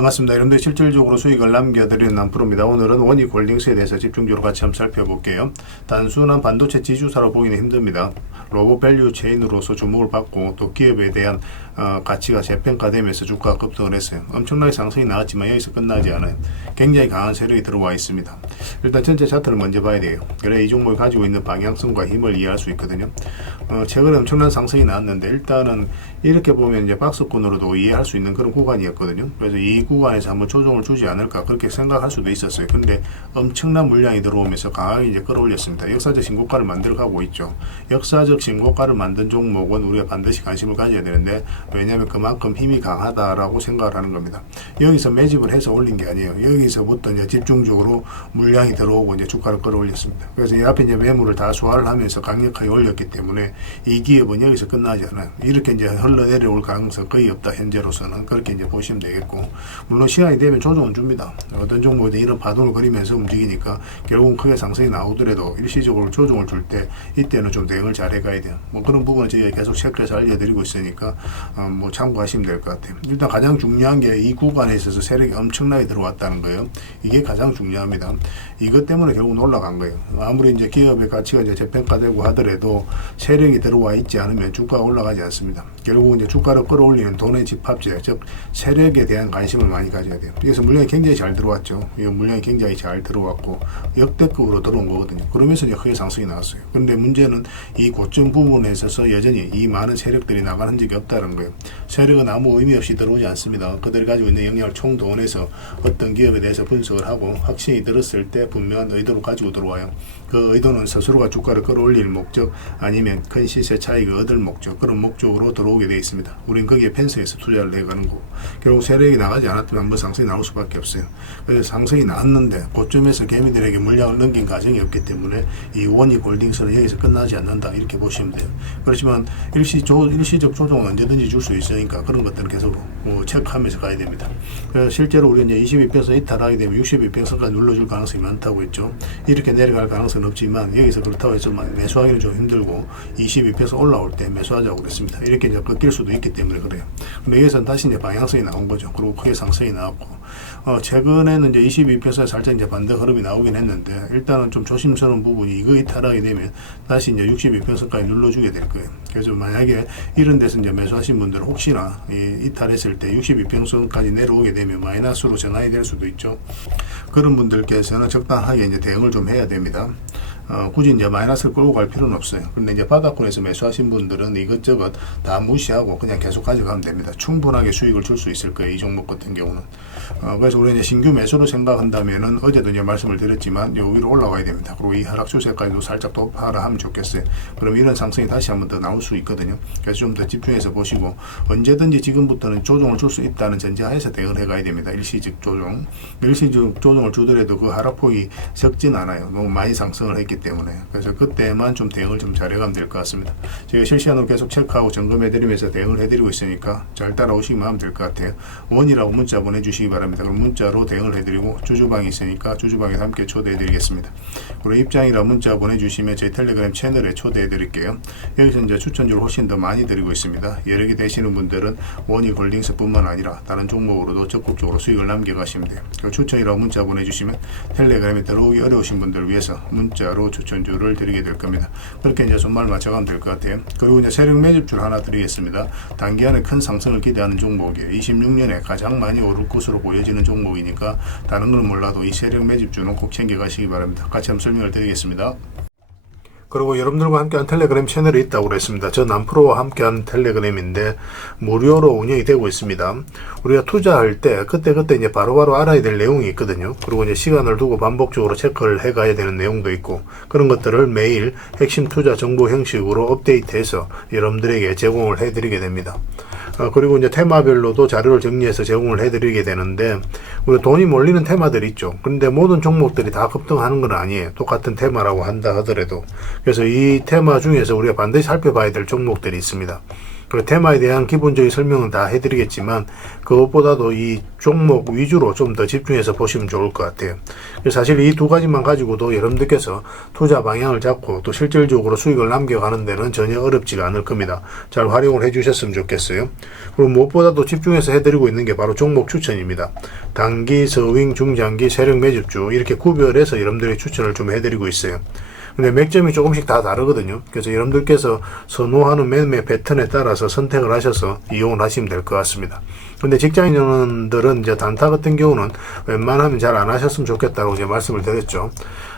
반갑습니다. 여러분들 실질적으로 수익을 남겨드리는 남프로입니다. 오늘은 원익 홀딩스에 대해서 집중적으로 같이 한번 살펴볼게요. 단순한 반도체 지주사로 보기는 힘듭니다. 로봇 밸류 체인으로서 주목을 받고 또 기업에 대한 어, 가치가 재평가되면서 주가가 급등을 했어요. 엄청나게 상승이 나왔지만 여기서 끝나지 않아요. 굉장히 강한 세력이 들어와 있습니다. 일단 전체 차트를 먼저 봐야 돼요. 그래 이 종목이 가지고 있는 방향성과 힘을 이해할 수 있거든요. 어, 최근에 엄청난 상승이 나왔는데 일단은 이렇게 보면 이제 박스권으로도 이해할 수 있는 그런 구간이었거든요. 그래서 이 구간에서 한번 조정을 주지 않을까 그렇게 생각할 수도 있었어요. 근데 엄청난 물량이 들어오면서 강하게 이제 끌어올렸습니다. 역사적 신고가를 만들어 가고 있죠. 역사적 신고가를 만든 종목은 우리가 반드시 관심을 가져야 되는데 왜냐하면 그만큼 힘이 강하다라고 생각을 하는 겁니다. 여기서 매집을 해서 올린 게 아니에요. 여기서부터 이제 집중적으로 물량이 들어오고 이제 주가를 끌어올렸습니다. 그래서 이 앞에 이제 매물을 다 소화를 하면서 강력하게 올렸기 때문에 이 기업은 여기서 끝나지 않아요. 이렇게 이제 흘러내려올 가능성 거의 없다 현재로서는 그렇게 이제 보시면 되겠고 물론 시간이 되면 조정은 줍니다. 어떤 종목이든 이런 파동을 그리면서 움직이니까 결국은 크게 상승이 나오더라도 일시적으로 조정을 줄 때 이때는 좀 대응을 잘 해가 야 돼요. 뭐 그런 부분은 저희가 계속 체크해서 알려드리고 있으니까 어, 뭐 참고하시면 될 것 같아요. 일단 가장 중요한 게 이 구간에 있어서 세력이 엄청나게 들어왔다는 거예요. 이게 가장 중요합니다. 이것 때문에 결국은 올라간 거예요. 아무리 이제 기업의 가치가 이제 재평가되고 하더라도 세력이 들어와 있지 않으면 주가가 올라가지 않습니다. 결국 이제 주가를 끌어올리는 돈의 집합제, 즉 세력에 대한 관심을 많이 가져야 돼요. 그래서 물량이 굉장히 잘 들어왔죠. 이 물량이 굉장히 잘 들어왔고 역대급으로 들어온 거거든요. 그러면서 이제 크게 상승이 나왔어요. 그런데 문제는 이 고점 부분에 있어서 여전히 이 많은 세력들이 나가는 적이 없다는 거예요. 세력은 아무 의미 없이 들어오지 않습니다. 그들이 가지고 있는 영향을 총동원해서 어떤 기업에 대해서 분석을 하고 확신이 들었을 때 분명한 의도를 가지고 들어와요. 그 의도는 스스로가 주가를 끌어올릴 목적 아니면 큰 시세 차익을 얻을 목적 그런 목적으로 들어오게 되어 있습니다. 우린 거기에 펜스에서 투자를 내가는 거고 결국 세력이 나가지 않았다면 한번 상승이 나올 수밖에 없어요. 그래서 상승이 나왔는데 고점에서 개미들에게 물량을 넘긴 과정이 없기 때문에 이 원익 골딩스는 여기서 끝나지 않는다 이렇게 보시면 돼요. 그렇지만 일시 조, 일시적 조정은 언제든지 줄 수 있으니까 그런 것들은 계속 뭐 체크하면서 가야 됩니다. 실제로 우리가 이제 22평선 이탈하게 되면 62평선까지 눌러줄 가능성이 많다고 했죠. 이렇게 내려갈 가능성은 없지만 여기서 그렇다고 해서 매수하기는 좀 힘들고 22평선 올라올 때 매수하자고 그랬습니다. 이렇게 이제 꺾일 수도 있기 때문에 그래요. 근데 여기서는 다시 이제 방향성이 나온 거죠. 그리고 크게 상승이 나왔고 어, 최근에는 이제 22평선에 살짝 이제 반대 흐름이 나오긴 했는데 일단은 좀 조심스러운 부분이 이거 이탈하게 되면 다시 이제 62평선까지 눌러주게 될 거예요. 그래서 만약에 이런 데서 이제 매수하신 분들은 혹시나 이 이탈했을 때 62평선까지 내려오게 되면 마이너스로 전환이 될 수도 있죠. 그런 분들께서는 적당하게 이제 대응을 좀 해야 됩니다. 어, 굳이 이제 마이너스를 끌고 갈 필요는 없어요. 근데 이제 바닥권에서 매수하신 분들은 이것저것 다 무시하고 그냥 계속 가져가면 됩니다. 충분하게 수익을 줄 수 있을 거예요. 이 종목 같은 경우는. 어, 그래서 우리 이제 신규 매수로 생각한다면은 어제도 이제 말씀을 드렸지만 요 위로 올라와야 됩니다. 그리고 이 하락 추세까지도 살짝 도파하라 하면 좋겠어요. 그럼 이런 상승이 다시 한번 더 나올 수 있거든요. 그래서 좀 더 집중해서 보시고 언제든지 지금부터는 조정을 줄 수 있다는 전제하에서 대응을 해가야 됩니다. 일시적 조정. 일시적 조정을 주더라도 그 하락폭이 적진 않아요. 너무 많이 상승을 했기 때문에. 그래서 그때만 좀 대응을 좀 잘해가면 될 것 같습니다. 제가 실시간으로 계속 체크하고 점검해드리면서 대응을 해드리고 있으니까 잘 따라오시기만 하면 될 것 같아요. 원이라고 문자 보내주시기 바랍니다. 그럼 문자로 대응을 해드리고 주주방이 있으니까 주주방에서 함께 초대해드리겠습니다. 그리고 입장이라 문자 보내주시면 저희 텔레그램 채널에 초대해드릴게요. 여기서 이제 추천주를 훨씬 더 많이 드리고 있습니다. 여러 개 되시는 분들은 원이 골딩스뿐만 아니라 다른 종목으로도 적극적으로 수익을 남겨가시면 돼요. 그 추천이라고 문자 보내주시면 텔레그램에 들어오기 어려우신 분들을 위해서 문자로 추천주를 드리게 될 겁니다. 그렇게 이제 손말 맞춰가면 될 것 같아요. 그리고 이제 세력 매집줄 하나 드리겠습니다. 단기간에 큰 상승을 기대하는 종목이에요. 26년에 가장 많이 오를 것으로 보여지는 종목이니까 다른 건 몰라도 이 세력 매집주는 꼭 챙겨가시기 바랍니다. 같이 한번 설명을 드리겠습니다. 그리고 여러분들과 함께한 텔레그램 채널이 있다고 그랬습니다. 저 남프로와 함께한 텔레그램인데 무료로 운영이 되고 있습니다. 우리가 투자할 때 그때 그때 이제 바로 바로 알아야 될 내용이 있거든요. 그리고 이제 시간을 두고 반복적으로 체크를 해 가야 되는 내용도 있고 그런 것들을 매일 핵심 투자 정보 형식으로 업데이트해서 여러분들에게 제공을 해 드리게 됩니다. 어, 그리고 이제 테마별로도 자료를 정리해서 제공을 해드리게 되는데 우리 돈이 몰리는 테마들 있죠. 근데 모든 종목들이 다 급등하는 건 아니에요. 똑같은 테마라고 한다 하더라도 그래서 이 테마 중에서 우리가 반드시 살펴봐야 될 종목들이 있습니다. 그 테마에 대한 기본적인 설명은 다 해드리겠지만 그것보다도 이 종목 위주로 좀 더 집중해서 보시면 좋을 것 같아요. 사실 이 두 가지만 가지고도 여러분들께서 투자 방향을 잡고 또 실질적으로 수익을 남겨가는 데는 전혀 어렵지가 않을 겁니다. 잘 활용을 해주셨으면 좋겠어요. 그리고 무엇보다도 집중해서 해드리고 있는 게 바로 종목 추천입니다. 단기, 서윙, 중장기, 세력 매집주 이렇게 구별해서 여러분들의 추천을 좀 해드리고 있어요. 근데 맥점이 조금씩 다 다르거든요. 그래서 여러분들께서 선호하는 매매 패턴에 따라서 선택을 하셔서 이용을 하시면 될 것 같습니다. 근데 직장인들은 이제 단타 같은 경우는 웬만하면 잘 안 하셨으면 좋겠다고 이제 말씀을 드렸죠.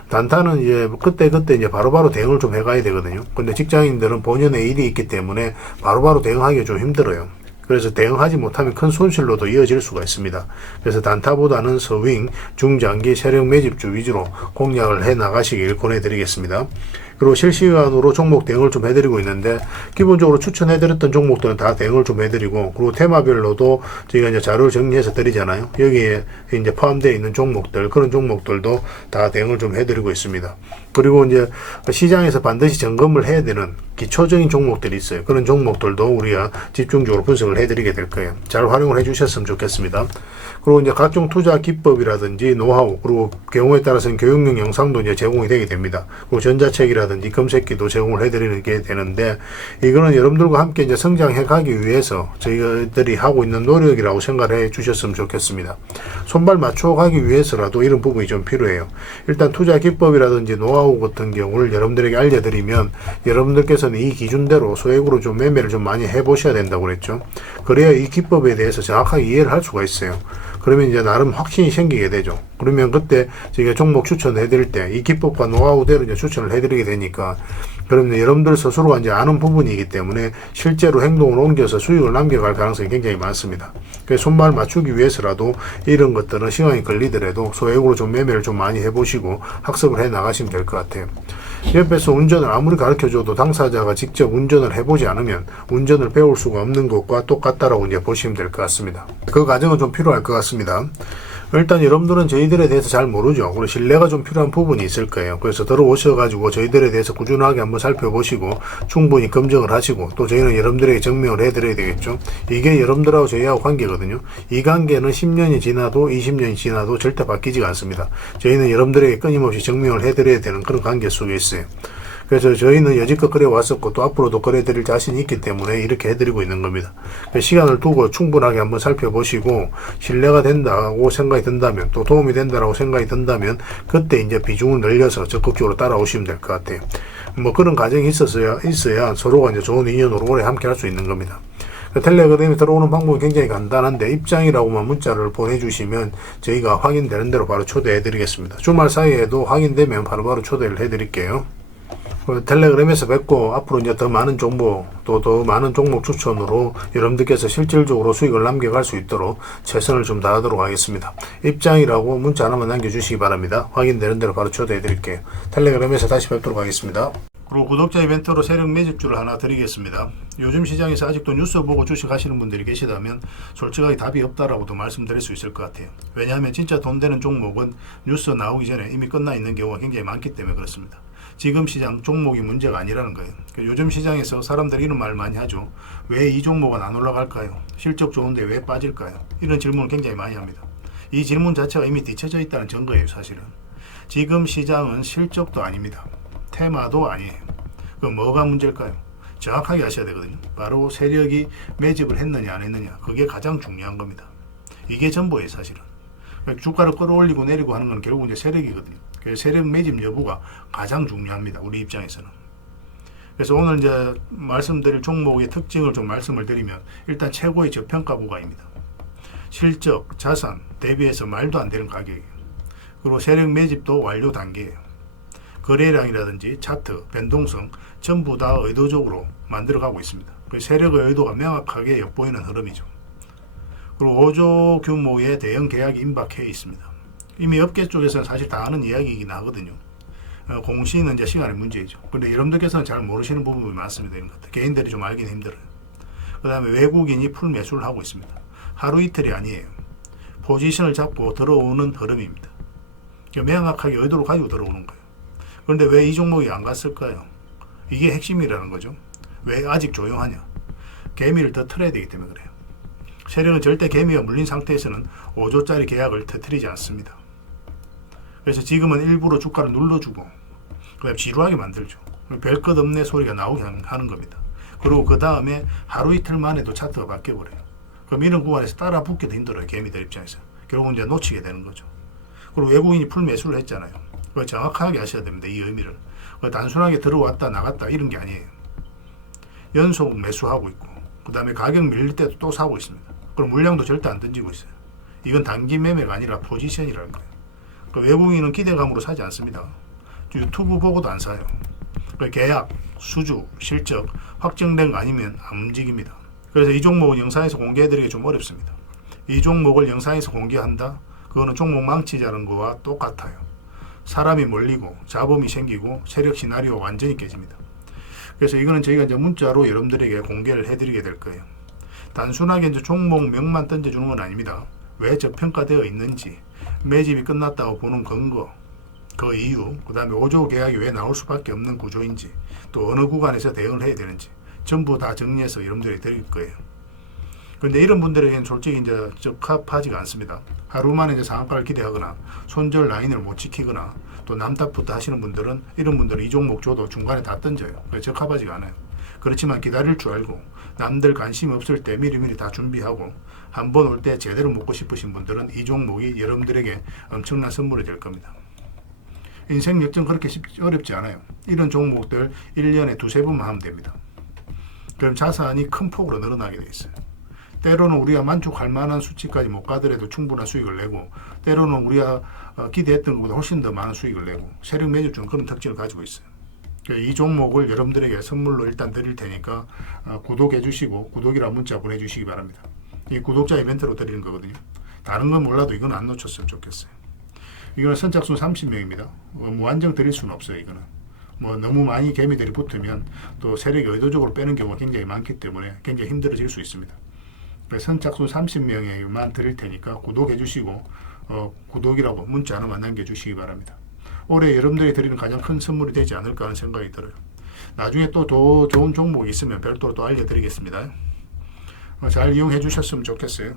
단타는 이제 그때 그때 이제 바로바로 대응을 좀 해가야 되거든요. 근데 직장인들은 본연의 일이 있기 때문에 바로바로 대응하기가 좀 힘들어요. 그래서 대응하지 못하면 큰 손실로도 이어질 수가 있습니다. 그래서 단타보다는 서윙, 중장기, 세력 매집주 위주로 공략을 해 나가시길 권해드리겠습니다. 그리고 실시간으로 종목 대응을 좀 해드리고 있는데 기본적으로 추천해드렸던 종목들은 다 대응을 좀 해드리고 그리고 테마별로도 저희가 이제 자료를 정리해서 드리잖아요. 여기에 이제 포함되어 있는 종목들 그런 종목들도 다 대응을 좀 해드리고 있습니다. 그리고 이제 시장에서 반드시 점검을 해야 되는 기초적인 종목들이 있어요. 그런 종목들도 우리가 집중적으로 분석을 해드리게 될 거예요. 잘 활용을 해주셨으면 좋겠습니다. 그리고 이제 각종 투자 기법이라든지 노하우 그리고 경우에 따라서는 교육용 영상도 이제 제공이 되게 됩니다. 그리고 전자책이라든지 검색기도 제공을 해드리는 게 되는데 이거는 여러분들과 함께 이제 성장해 가기 위해서 저희들이 하고 있는 노력이라고 생각해 주셨으면 좋겠습니다. 손발 맞춰 가기 위해서라도 이런 부분이 좀 필요해요. 일단 투자 기법이라든지 노하우 같은 경우를 여러분들에게 알려드리면 여러분들께서는 이 기준대로 소액으로 좀 매매를 좀 많이 해보셔야 된다고 그랬죠. 그래야 이 기법에 대해서 정확하게 이해를 할 수가 있어요. 그러면 이제 나름 확신이 생기게 되죠. 그러면 그때 저희가 종목 추천해 드릴 때 이 기법과 노하우대로 이제 추천을 해 드리게 되니까 그러면 여러분들 스스로가 이제 아는 부분이기 때문에 실제로 행동을 옮겨서 수익을 남겨갈 가능성이 굉장히 많습니다. 그래서 손발 맞추기 위해서라도 이런 것들은 시간이 걸리더라도 소액으로 좀 매매를 좀 많이 해보시고 학습을 해 나가시면 될 것 같아요. 옆에서 운전을 아무리 가르쳐줘도 당사자가 직접 운전을 해보지 않으면 운전을 배울 수가 없는 것과 똑같다라고 이제 보시면 될 것 같습니다. 그 과정은 좀 필요할 것 같습니다. 일단 여러분들은 저희들에 대해서 잘 모르죠. 그리고 신뢰가 좀 필요한 부분이 있을 거예요. 그래서 들어오셔가지고 저희들에 대해서 꾸준하게 한번 살펴보시고 충분히 검증을 하시고 또 저희는 여러분들에게 증명을 해드려야 되겠죠. 이게 여러분들하고 저희하고 관계거든요. 이 관계는 10년이 지나도 20년이 지나도 절대 바뀌지가 않습니다. 저희는 여러분들에게 끊임없이 증명을 해드려야 되는 그런 관계 속에 있어요. 그래서 저희는 여지껏 그래 왔었고 또 앞으로도 그래 드릴 자신이 있기 때문에 이렇게 해드리고 있는 겁니다. 그래서 시간을 두고 충분하게 한번 살펴보시고 신뢰가 된다고 생각이 든다면 또 도움이 된다라고 생각이 든다면 그때 이제 비중을 늘려서 적극적으로 따라오시면 될 것 같아요. 뭐 그런 과정이 있었어야 있어야 서로가 이제 좋은 인연으로 오래 함께 할 수 있는 겁니다. 그 텔레그램에 들어오는 방법이 굉장히 간단한데 입장이라고만 문자를 보내주시면 저희가 확인되는 대로 바로 초대해 드리겠습니다. 주말 사이에도 확인되면 바로바로 초대를 해 드릴게요. 그 텔레그램에서 뵙고 앞으로 이제 더 많은 정보 또더 많은 종목 추천으로 여러분들께서 실질적으로 수익을 남겨갈 수 있도록 최선을 좀 다하도록 하겠습니다. 입장이라고 문자 하나만 남겨주시기 바랍니다. 확인되는 대로 바로 초대해 드릴게요. 텔레그램에서 다시 뵙도록 하겠습니다. 그리고 구독자 이벤트로 세력 매집주를 하나 드리겠습니다. 요즘 시장에서 아직도 뉴스 보고 주식하시는 분들이 계시다면 솔직하게 답이 없다라고도 말씀드릴 수 있을 것 같아요. 왜냐하면 진짜 돈 되는 종목은 뉴스 나오기 전에 이미 끝나 있는 경우가 굉장히 많기 때문에 그렇습니다. 지금 시장 종목이 문제가 아니라는 거예요. 그러니까 요즘 시장에서 사람들이 이런 말 많이 하죠. 왜 이 종목은 안 올라갈까요? 실적 좋은데 왜 빠질까요? 이런 질문을 굉장히 많이 합니다. 이 질문 자체가 이미 뒤쳐져 있다는 증거예요, 사실은. 지금 시장은 실적도 아닙니다. 테마도 아니에요. 그 뭐가 문제일까요? 정확하게 아셔야 되거든요. 바로 세력이 매집을 했느냐 안 했느냐 그게 가장 중요한 겁니다. 이게 전부예요, 사실은. 그러니까 주가를 끌어올리고 내리고 하는 건 결국 이제 세력이거든요. 그래서 세력 매집 여부가 가장 중요합니다. 우리 입장에서는. 그래서 오늘 이제 말씀드릴 종목의 특징을 좀 말씀을 드리면 일단 최고의 저평가 구간입니다. 실적, 자산 대비해서 말도 안 되는 가격이에요. 그리고 세력 매집도 완료 단계예요. 거래량이라든지 차트, 변동성 전부 다 의도적으로 만들어가고 있습니다. 그 세력의 의도가 명확하게 엿보이는 흐름이죠. 그리고 5조 규모의 대형 계약이 임박해 있습니다. 이미 업계 쪽에서는 사실 다 아는 이야기이긴 하거든요. 어, 공시는 이제 시간의 문제이죠. 근데 여러분들께서는 잘 모르시는 부분이 많습니다. 이런 것들. 개인들이 좀 알긴 힘들어요. 그 다음에 외국인이 풀 매수를 하고 있습니다. 하루 이틀이 아니에요. 포지션을 잡고 들어오는 흐름입니다. 그러니까 명확하게 의도를 가지고 들어오는 거예요. 그런데 왜 이 종목이 안 갔을까요? 이게 핵심이라는 거죠. 왜 아직 조용하냐? 개미를 더 틀어야 되기 때문에 그래요. 세력은 절대 개미가 물린 상태에서는 5조짜리 계약을 터뜨리지 않습니다. 그래서 지금은 일부러 주가를 눌러주고 그다음 지루하게 만들죠. 별것 없네 소리가 나오게 하는 겁니다. 그리고 그 다음에 하루 이틀 만에도 차트가 바뀌어 버려요. 그럼 이런 구간에서 따라 붙기도 힘들어요. 개미들 입장에서. 결국은 이제 놓치게 되는 거죠. 그리고 외국인이 풀 매수를 했잖아요. 그거 정확하게 아셔야 됩니다. 이 의미를. 단순하게 들어왔다 나갔다 이런 게 아니에요. 연속 매수하고 있고 그 다음에 가격 밀릴 때도 또 사고 있습니다. 그럼 물량도 절대 안 던지고 있어요. 이건 단기 매매가 아니라 포지션이라는 거예요. 그 외국인은 기대감으로 사지 않습니다. 유튜브 보고도 안 사요. 그 계약, 수주, 실적 확정된 거 아니면 안 움직입니다. 그래서 이 종목은 영상에서 공개해드리기 좀 어렵습니다. 이 종목을 영상에서 공개한다? 그거는 종목 망치자는 거와 똑같아요. 사람이 몰리고 자범이 생기고 세력 시나리오가 완전히 깨집니다. 그래서 이거는 저희가 이제 문자로 여러분들에게 공개를 해드리게 될 거예요. 단순하게 이제 종목 명만 던져주는 건 아닙니다. 왜 저평가되어 있는지, 매집이 끝났다고 보는 근거, 그 이유, 그 다음에 5조 계약이 왜 나올 수밖에 없는 구조인지, 또 어느 구간에서 대응을 해야 되는지, 전부 다 정리해서 여러분들이 드릴 거예요. 근데 이런 분들에게는 솔직히 이제 적합하지가 않습니다. 하루 만에 이제 상한가를 기대하거나 손절 라인을 못 지키거나 또 남탓부터 하시는 분들은 이런 분들은 이 종목 줘도 중간에 다 던져요. 적합하지가 않아요. 그렇지만 기다릴 줄 알고 남들 관심 없을 때 미리미리 다 준비하고 한 번 올 때 제대로 먹고 싶으신 분들은 이 종목이 여러분들에게 엄청난 선물이 될 겁니다. 인생 역전 그렇게 쉽, 어렵지 않아요. 이런 종목들 1년에 두세 번만 하면 됩니다. 그럼 자산이 큰 폭으로 늘어나게 돼 있어요. 때로는 우리가 만족할 만한 수치까지 못 가더라도 충분한 수익을 내고 때로는 우리가 어, 기대했던 것보다 훨씬 더 많은 수익을 내고 세력 매집주는 그런 특징을 가지고 있어요. 이 종목을 여러분들에게 선물로 일단 드릴 테니까 어, 구독해 주시고 구독이라 문자 보내주시기 바랍니다. 이 구독자 이벤트로 드리는 거거든요. 다른 건 몰라도 이건 안 놓쳤으면 좋겠어요. 이거는 선착순 30명입니다. 뭐 무한정 드릴 수는 없어요. 이거는 뭐 너무 많이 개미들이 붙으면 또 세력이 의도적으로 빼는 경우가 굉장히 많기 때문에 굉장히 힘들어질 수 있습니다. 선착순 30명에만 드릴 테니까 구독해 주시고 어, 구독이라고 문자 하나만 남겨주시기 바랍니다. 올해 여러분들이 드리는 가장 큰 선물이 되지 않을까 하는 생각이 들어요. 나중에 또 더 좋은 종목이 있으면 별도로 또 알려드리겠습니다. 어, 잘 이용해 주셨으면 좋겠어요.